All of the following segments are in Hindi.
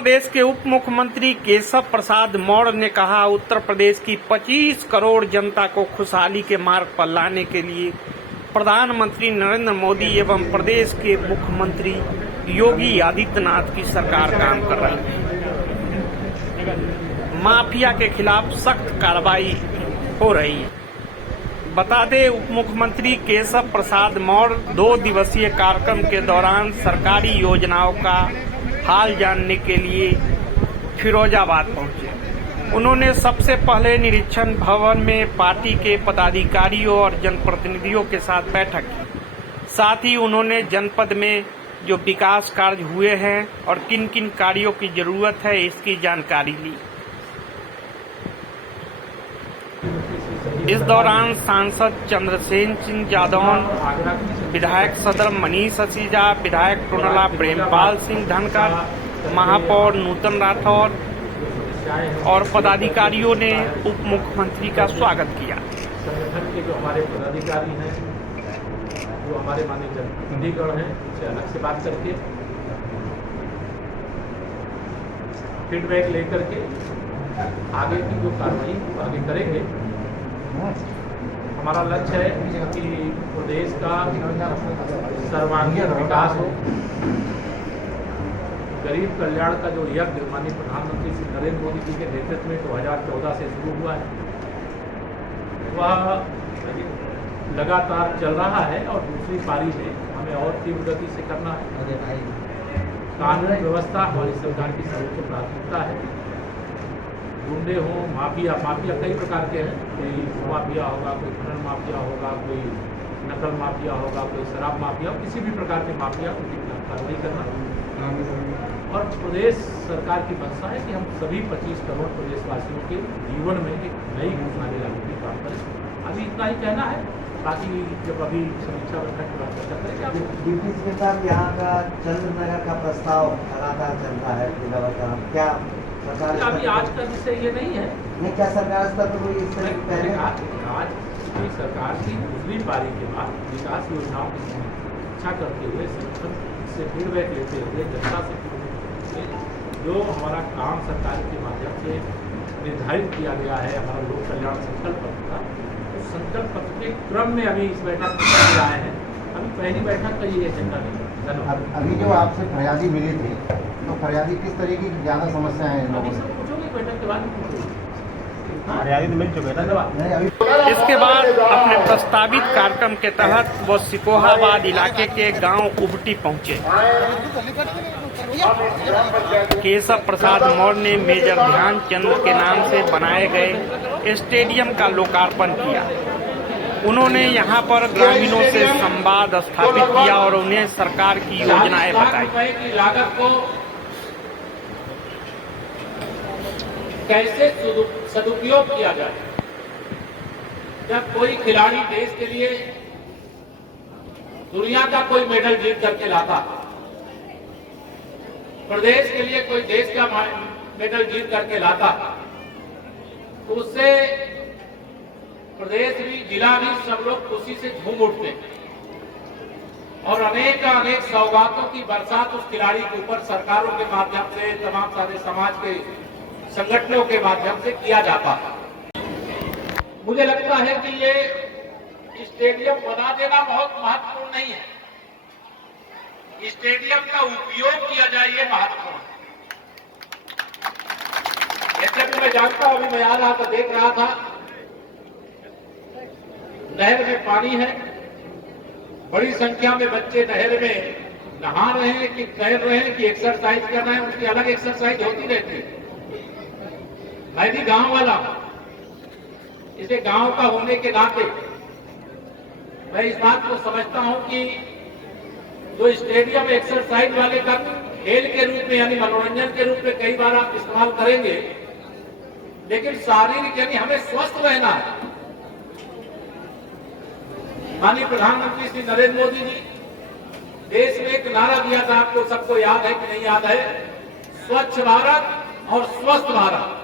प्रदेश के उप मुख्यमंत्री केशव प्रसाद मौर्य ने कहा, उत्तर प्रदेश की 25 करोड़ जनता को खुशहाली के मार्ग पर लाने के लिए प्रधानमंत्री नरेंद्र मोदी एवं प्रदेश के मुख्यमंत्री योगी आदित्यनाथ की सरकार काम कर रही है। माफिया के खिलाफ सख्त कार्रवाई हो रही है। बता दें, उप मुख्यमंत्री केशव प्रसाद मौर्य 2 दिवसीय कार्यक्रम के दौरान सरकारी योजनाओं का हाल जानने के लिए फिरोजाबाद पहुंचे। उन्होंने सबसे पहले निरीक्षण भवन में पार्टी के पदाधिकारियों और जनप्रतिनिधियों के साथ बैठक की। साथ ही उन्होंने जनपद में जो विकास कार्य हुए हैं और किन किन कार्यों की जरूरत है इसकी जानकारी ली। इस दौरान सांसद चंद्रसेन सिंह जादौन, विधायक सदर मनीष असीजा, विधायक टोनला प्रेमपाल सिंह धनकर, महापौर नूतन राठौर और पदाधिकारियों ने उप मुख्यमंत्री का स्वागत किया। संगठन के जो हमारे पदाधिकारी हैं, जो हमारे माननीय जनप्रतिनिधिगण हैं, उनसे अलग से बात करके फीडबैक लेकर के आगे की जो कार्रवाई आगे करेंगे। हमारा लक्ष्य है कि प्रदेश का सर्वांगीण विकास हो। गरीब कल्याण का जो यज्ञ माननीय प्रधानमंत्री श्री नरेंद्र मोदी जी के नेतृत्व में 2014 से शुरू हुआ है, वह लगातार चल रहा है और दूसरी पारी में हमें और तीव्र गति से करना है। कानून व्यवस्था हमारी सरकार की सर्वोच्च प्राथमिकता है। गुंडे हों, माफिया कई प्रकार के हैं। कोई माफिया होगा, कोई खनन माफिया होगा, कोई नकल माफिया होगा, कोई शराब माफिया, किसी भी प्रकार के माफिया उनकी खिलाफ कार्रवाई करना। और प्रदेश सरकार की मंशा है कि हम सभी 25 करोड़ प्रदेशवासियों के जीवन में एक नई खुशहाली लाने की काम करें। अभी इतना ही कहना है, बाकी जब अभी समीक्षा बैठक की बात चर्चा करेंगे। डिप्टी के साथ यहाँ का चंद्रनगर का प्रस्ताव लगातार चलता है, क्या अभी आज का विषय ये नहीं है। नहीं, क्या सरकार स्तर पर कोई इस तरह पहले आज की सरकार की दूसरी पारी के बाद विकास योजनाओं की समीक्षा करते हुए संगठन से फीडबैक लेते हुए जनता से जो हमारा काम सरकार के माध्यम से निर्धारित किया गया है, हमारा लोक कल्याण संकल्प पत्र का, उस संकल्प पत्र के क्रम में अभी इस बैठक में आए हैं। अभी पहली बैठक का ये एजेंडा नहीं है। अभी जो आपसे फरियादी मिले थे, तो फरियादी किस तरीके की ज़्यादा समस्याएं हैं लोगों से? बैठक के बाद फरियादी तो मिल चुके। धन्यवाद। इसके बाद अपने प्रस्तावित कार्यक्रम के तहत वो सिकोहाबाद इलाके के गांव उबटी पहुंचे। केशव प्रसाद मौर्य ने मेजर ध्यानचंद के नाम से बनाए गए स्टेडियम का लोकार्पण किया। उन्होंने यहां पर ग्रामीणों से संवाद स्थापित किया और उन्हें सरकार की योजनाएं बताई। लागत को कैसे सदुपयोग किया जाए। जब कोई खिलाड़ी देश के लिए दुनिया का कोई मेडल जीत करके लाता, प्रदेश के लिए कोई देश का मेडल जीत करके लाता, तो उससे प्रदेश भी, जिला भी, सब लोग खुशी से झूम उठते और अनेक सौगातों की बरसात उस खिलाड़ी के ऊपर सरकारों के माध्यम से, तमाम सारे समाज के संगठनों के माध्यम से किया जाता है। मुझे लगता है कि ये स्टेडियम बना देना बहुत महत्वपूर्ण नहीं है, स्टेडियम का उपयोग किया जाए ये महत्वपूर्ण है। यद्यपि मैं जानता हूं, अभी मैं आ रहा था, देख रहा था, नहर में पानी है, बड़ी संख्या में बच्चे नहर में नहा रहे हैं कि तैर रहे हैं कि एक्सरसाइज कर रहे हैं, उसकी अलग एक्सरसाइज होती रहती है। मैं भी गांव वाला हूं, इसे गांव का होने के नाते मैं इस बात को समझता हूं कि जो स्टेडियम एक्सरसाइज वाले का खेल के रूप में यानी मनोरंजन के रूप में कई बार आप इस्तेमाल करेंगे, लेकिन शारीरिक यानी हमें स्वस्थ रहना है। माननीय प्रधानमंत्री श्री नरेंद्र मोदी जी देश में एक नारा दिया था, आपको सबको याद है कि नहीं याद है, स्वच्छ भारत और स्वस्थ भारत,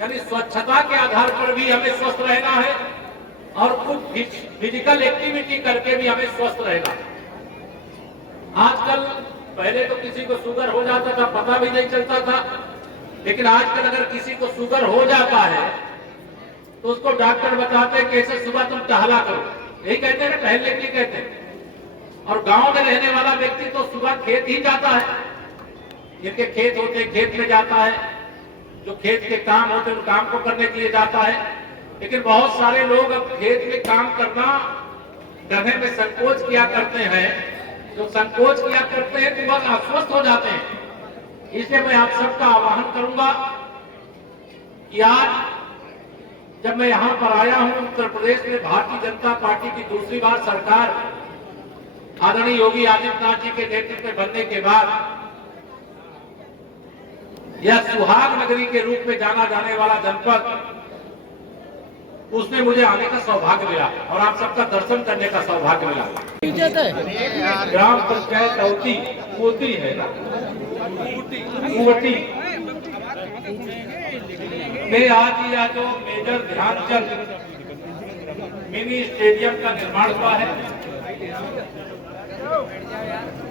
यानी स्वच्छता के आधार पर भी हमें स्वस्थ रहना है और कुछ फिजिकल एक्टिविटी करके भी हमें स्वस्थ रहना है। आजकल पहले तो किसी को शुगर हो जाता था, पता भी नहीं चलता था, लेकिन आजकल अगर किसी को शुगर हो जाता है तो उसको डॉक्टर बताते हैं कैसे सुबह तुम टहला करो, यही कहते हैं ना, टहलने के लिए कहते हैं। और गांव में रहने वाला व्यक्ति तो सुबह खेत ही जाता है, जिनके खेत होते खेत में जाता है, जो खेत के काम होते उन काम को करने के लिए जाता है। लेकिन बहुत सारे लोग अब खेत में काम करना डरने में संकोच किया करते हैं, जो संकोच किया करते हैं तो वह अस्वस्थ हो जाते हैं। इसलिए मैं आप सबका आह्वान करूंगा कि आज जब मैं यहां पर आया हूं, उत्तर प्रदेश में भारतीय जनता पार्टी की दूसरी बार सरकार आदरणीय योगी आदित्यनाथ जी के नेतृत्व में बनने के बाद यह सुहाग नगरी के रूप में जाना जाने वाला जनपद, उसमें मुझे आने का सौभाग्य मिला और आप सबका दर्शन करने का सौभाग्य मिला। ग्राम पंचायत औती है ना, में आज यह जो मेजर ध्यानचंद मिनी स्टेडियम का निर्माण हुआ है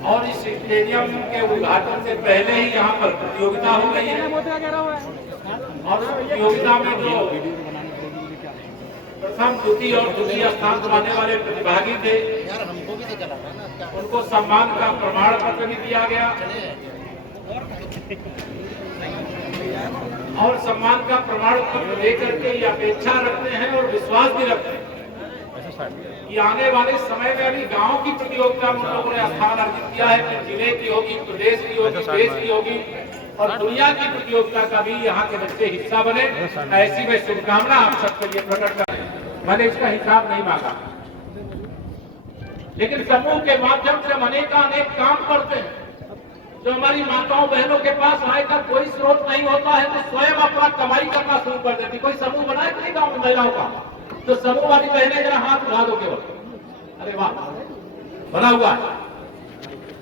और इस स्टेडियम के उद्घाटन से पहले ही यहाँ पर प्रतियोगिता हो गई है और प्रतियोगिता में जो प्रथम, द्वितीय और तृतीय स्थान पाने वाले प्रतिभागी थे उनको सम्मान का प्रमाण पत्र भी दिया गया और सम्मान का प्रमाण पत्र लेकर के ये अपेक्षा रखते हैं और विश्वास भी रखते हैं कि आने वाले समय में अभी गांव की प्रतियोगिता में लोगों ने स्थान अर्जित किया है, फिर जिले की होगी, प्रदेश की होगी, देश की होगी और दुनिया की प्रतियोगिता का भी यहाँ के बच्चे हिस्सा बने। ऐसी मैं शुभकामना आप सबके लिए प्रकट कर, मैंने इसका हिसाब नहीं मांगा, लेकिन समूह के माध्यम से हम अनेक काम करते हैं। जो हमारी माताओं बहनों के पास आय का कोई स्रोत नहीं होता है तो स्वयं अपना कमाई करना शुरू कर देती। कोई समूह बनाए कि नहीं गाँव में महिलाओं का? तो समूह वाली बहनें जरा हाथ उठा दो केवल, अरे वाह, बना हुआ है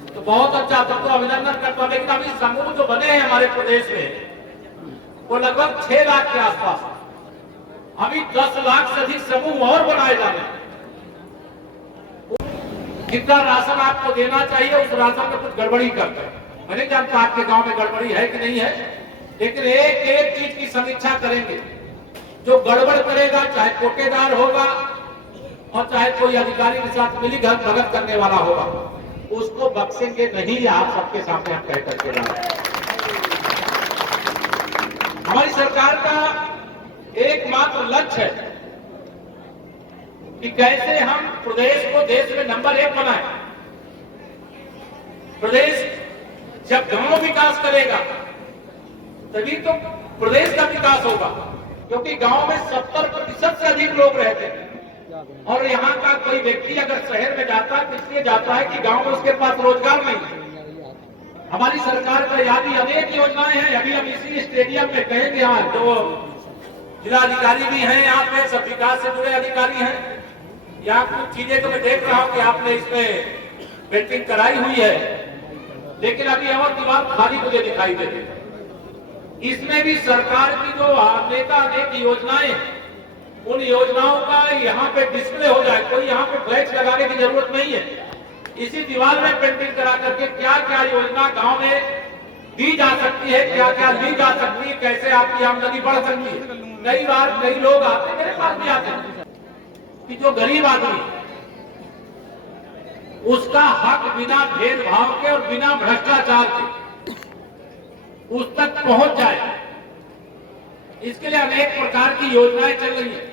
तो बहुत अच्छा, तब तो अभिनंदन करता हूं। लेकिन अभी समूह जो बने हैं हमारे प्रदेश में वो लगभग 6 लाख के आसपास, अभी 10 लाख से अधिक समूह और बनाए जाने। जितना राशन आपको देना चाहिए उस राशन में कुछ गड़बड़ी करते हैं। मैं नहीं जानता आपके गांव में गड़बड़ी है कि नहीं है, लेकिन एक चीज की समीक्षा करेंगे। जो गड़बड़ करेगा, चाहे कोटेदार होगा और चाहे कोई अधिकारी के साथ मिली भगत करने वाला होगा, उसको बख्शेंगे नहीं। आप सबके सामने हम कह करके जा रहे हैं। हमारी सरकार का एकमात्र लक्ष्य है कि कैसे हम प्रदेश को देश में नंबर 1 बनाएं। प्रदेश जब गांव विकास करेगा तभी तो प्रदेश का विकास होगा, क्योंकि गांव में 70% से अधिक लोग रहते हैं और यहाँ का कोई व्यक्ति अगर शहर में जाता है इसलिए जाता है कि गांव में उसके पास रोजगार नहीं है। हमारी सरकार का यादी अनेक योजनाएं हैं। अभी हम इसी स्टेडियम में कहेंगे, यहाँ जो जिलाधिकारी भी हैं, यहाँ पे सब विकास से जुड़े अधिकारी हैं। यहाँ कुछ चीजें तो मैं देख रहा हूँ कि आपने इसमें पेंटिंग कराई हुई है, लेकिन अभी और दीवार खाली मुझे दिखाई देती है। इसमें भी सरकार की जो अनेक योजनाएं, उन योजनाओं का यहाँ पे डिस्प्ले हो जाए। कोई यहाँ पे फ्लैक्स लगाने की जरूरत नहीं है, इसी दीवार में पेंटिंग करा करके क्या क्या योजना गांव में दी जा सकती है, क्या क्या ली जा सकती है, कैसे आपकी आमदनी बढ़ सकती है। कई बार कई लोग आते, मेरे पास भी आते हैं कि जो गरीब आदमी उसका हक बिना भेदभाव के और बिना भ्रष्टाचार के उस तक पहुंच जाए, इसके लिए अनेक प्रकार की योजनाएं चल रही है।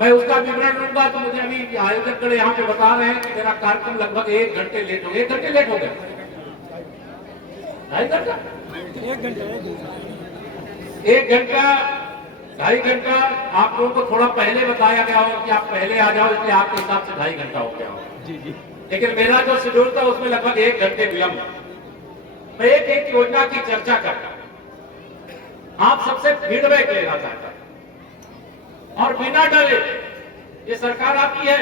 मैं उसका विवरण लूंगा तो मुझे अभी आयोजक गण यहाँ पे बता रहे हैं कि मेरा कार्यक्रम लगभग 1 घंटे लेट हो गया। 1 घंटे लेट हो गया, 2.5 घंटा, 1 घंटा 2.5 घंटा। आप लोगों को थोड़ा पहले बताया गया हो कि आप पहले आ जाओ, इसलिए आपके हिसाब से 2.5 घंटा हो गया हो। लेकिन मेरा जो शेड्यूल था उसमें लगभग 1 घंटे विलंब। मैं एक योजना की चर्चा करता, आप सबसे फीडबैक लेना चाहता और बिना डरे, ये सरकार आपकी है।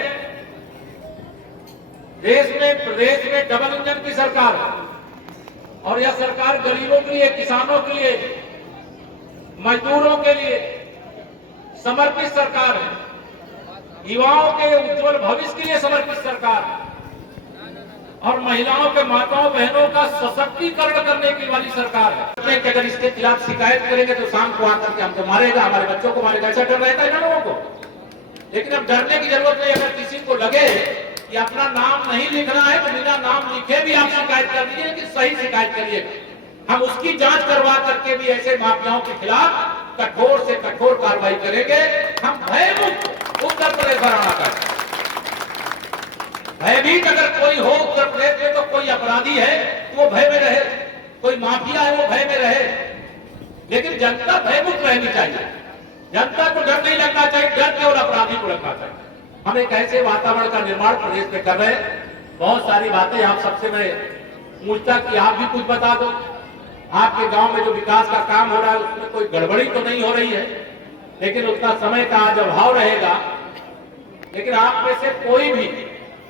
देश में, प्रदेश में डबल इंजन की सरकार है और यह सरकार गरीबों के लिए, किसानों के लिए, मजदूरों के लिए समर्पित सरकार है। युवाओं के उज्जवल भविष्य के लिए समर्पित सरकार है और महिलाओं के माताओं बहनों का सशक्तिकरण करने की वाली सरकार है कि अगर इसके खिलाफ शिकायत करेंगे तो शाम को आकर के हमको मारेगा, हमारे बच्चों को मारेगा, ऐसा डर रहता है ना लोगों को। लेकिन अब डरने की जरूरत नहीं। अगर किसी को लगे कि अपना नाम नहीं लिखना है तो बिना नाम लिखे भी आप शिकायत कर दीजिए, लेकिन सही शिकायत करिएगा। हम उसकी जांच करवा करके भी ऐसे माफियाओं के खिलाफ कठोर से कठोर कार्रवाई करेंगे। हम भयमुक्त उत्तर प्रदेश बनाना चाहते हैं। भयभीत अगर कोई हो उत्तर प्रदेश में तो कोई अपराधी है वो भय में रहे, कोई माफिया है वो भय में रहे, लेकिन जनता भयमुक्त रहनी चाहिए। जनता को डर नहीं लगना चाहिए, डर केवल अपराधी को लगना चाहिए। हम एक ऐसे वातावरण का निर्माण प्रदेश में कर रहे हैं। बहुत सारी बातें आप सबसे मैं पूछता कि आप भी कुछ बता दो, आपके गांव में जो विकास का काम हो रहा है उसमें कोई गड़बड़ी तो नहीं हो रही है, लेकिन उतना समय का आज अभाव रहेगा। लेकिन आप में से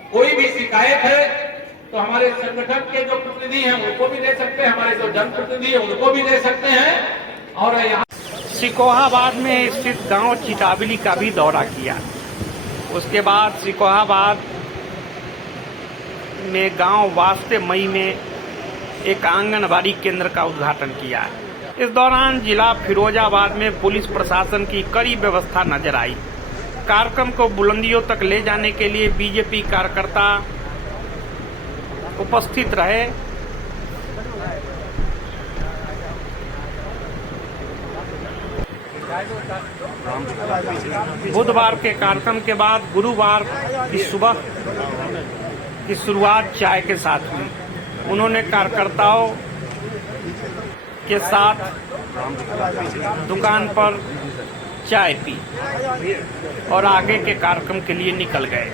कोई भी शिकायत है तो हमारे संगठन के जो प्रतिनिधि हैं उनको भी दे सकते हैं, हमारे जो जनप्रतिनिधि हैं उनको भी दे सकते हैं। और यहाँ सिकोहाबाद में स्थित गांव चितावली का भी दौरा किया। उसके बाद सिकोहाबाद में गांव वास्ते मई में एक आंगनबाड़ी केंद्र का उद्घाटन किया। इस दौरान जिला फिरोजाबाद में पुलिस प्रशासन की कड़ी व्यवस्था नजर आई। कार्यक्रम को बुलंदियों तक ले जाने के लिए बीजेपी कार्यकर्ता उपस्थित रहे। बुधवार के कार्यक्रम के बाद गुरुवार की सुबह की शुरुआत चाय के साथ हुई। उन्होंने कार्यकर्ताओं के साथ दुकान पर चाय पी और आगे के कार्यक्रम के लिए निकल गए।